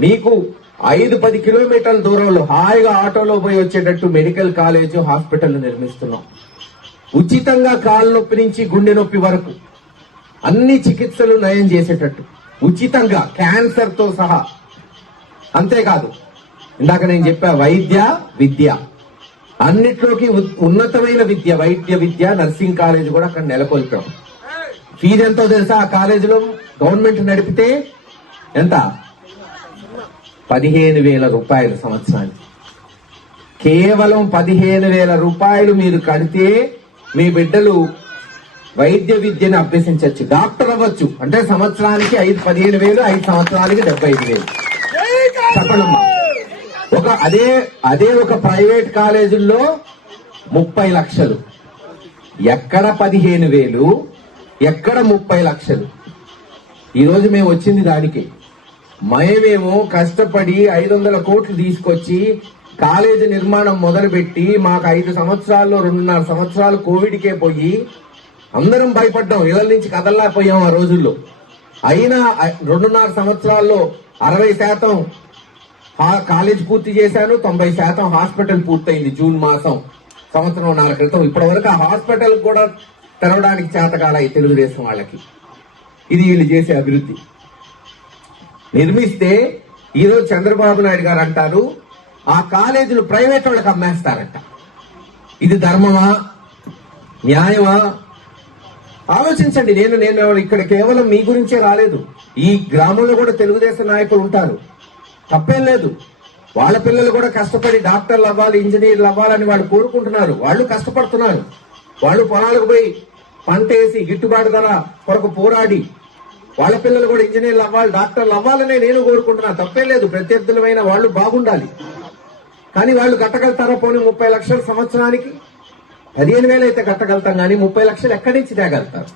మీకు ఐదు పది కిలోమీటర్ల దూరంలో హాయిగా ఆటోలో పోయి వచ్చేటట్టు మెడికల్ కాలేజ్ హాస్పిటల్ నిర్మిస్తున్నాం. ఉచితంగా కాలు నొప్పి నుంచి గుండె నొప్పి వరకు అన్ని చికిత్సలు నయం చేసేటట్టు ఉచితంగా క్యాన్సర్తో సహా. అంతేకాదు ఇందాక నేను చెప్పా వైద్య విద్య. అన్నిట్లోకి ఉన్నతమైన విద్య వైద్య విద్య నర్సింగ్ కాలేజ్ కూడా అక్కడ నెలకొల్పాం. ఫీజు ఎంతో తెలుసా? ఆ కాలేజీలో గవర్నమెంట్ నడిపితే ఎంత? పదిహేను వేల రూపాయలు సంవత్సరానికి. కేవలం పదిహేను వేల రూపాయలు మీరు కడితే మీ బిడ్డలు వైద్య విద్యను అభ్యసించవచ్చు. డాక్టర్ అవ్వచ్చు. అంటే సంవత్సరానికి ఐదు పదిహేను వేలు ఐదు సంవత్సరాలకి డెబ్బై ఐదు వేలు చెప్పండమ్మా. ఒక అదే అదే ఒక ప్రైవేట్ కాలేజీల్లో ముప్పై లక్షలు. ఎక్కడ పదిహేను వేలు ఎక్కడ ముప్పై లక్షలు? ఈరోజు మేము వచ్చింది దానికి. మేమేమో కష్టపడి ఐదు వందల కోట్లు తీసుకొచ్చి కాలేజీ నిర్మాణం మొదలుపెట్టి మాకు ఐదు సంవత్సరాల్లో రెండున్నర సంవత్సరాలు కోవిడ్కే పోయి అందరం భయపడ్డాం. ఇళ్ళ నుంచి కదలలేకపోయాం ఆ రోజుల్లో. అయినా రెండున్నర సంవత్సరాల్లో అరవై శాతం కాలేజ్ పూర్తి చేశాను. తొంభై శాతం హాస్పిటల్ పూర్తయింది జూన్ మాసం. సంవత్సరంన్నర క్రితం. ఇప్పటి వరకు ఆ హాస్పిటల్ కూడా తెరవడానికి చేతకాల తెలుగుదేశం వాళ్ళకి. ఇది వీళ్ళు చేసే అభివృద్ధి. నిర్మిస్తే ఈరోజు చంద్రబాబు నాయుడు గారు అంటారు ఆ కాలేజీలు ప్రైవేట్ వాళ్ళకి అమ్మేస్తారంట. ఇది ధర్మమా? న్యాయమా? ఆలోచించండి నేను నేను ఇక్కడ కేవలం మీ గురించే రాలేదు. ఈ గ్రామంలో కూడా తెలుగుదేశం నాయకులు ఉంటారు. తప్పేం లేదు. వాళ్ళ పిల్లలు కూడా కష్టపడి డాక్టర్లు అవ్వాలి ఇంజనీర్లు అవ్వాలని వాళ్ళు కోరుకుంటున్నారు. వాళ్ళు కష్టపడుతున్నారు. వాళ్ళు పొలాలకు పోయి పంట వేసి గిట్టుబాటు ధర కొరకు పోరాడి వాళ్ళ పిల్లలు కూడా ఇంజనీర్లు అవ్వాలి డాక్టర్లు అవ్వాలనే నేను కోరుకుంటున్నా. తప్పేం లేదు ప్రత్యర్థులమైన వాళ్ళు బాగుండాలి. కానీ వాళ్ళు కట్టగలుగుతారా పోనీ ముప్పై లక్షల సంవత్సరానికి? పదిహేను వేలు అయితే కట్టగలుగుతాం కానీ ముప్పై లక్షలు ఎక్కడి నుంచి తేగలుగుతారు?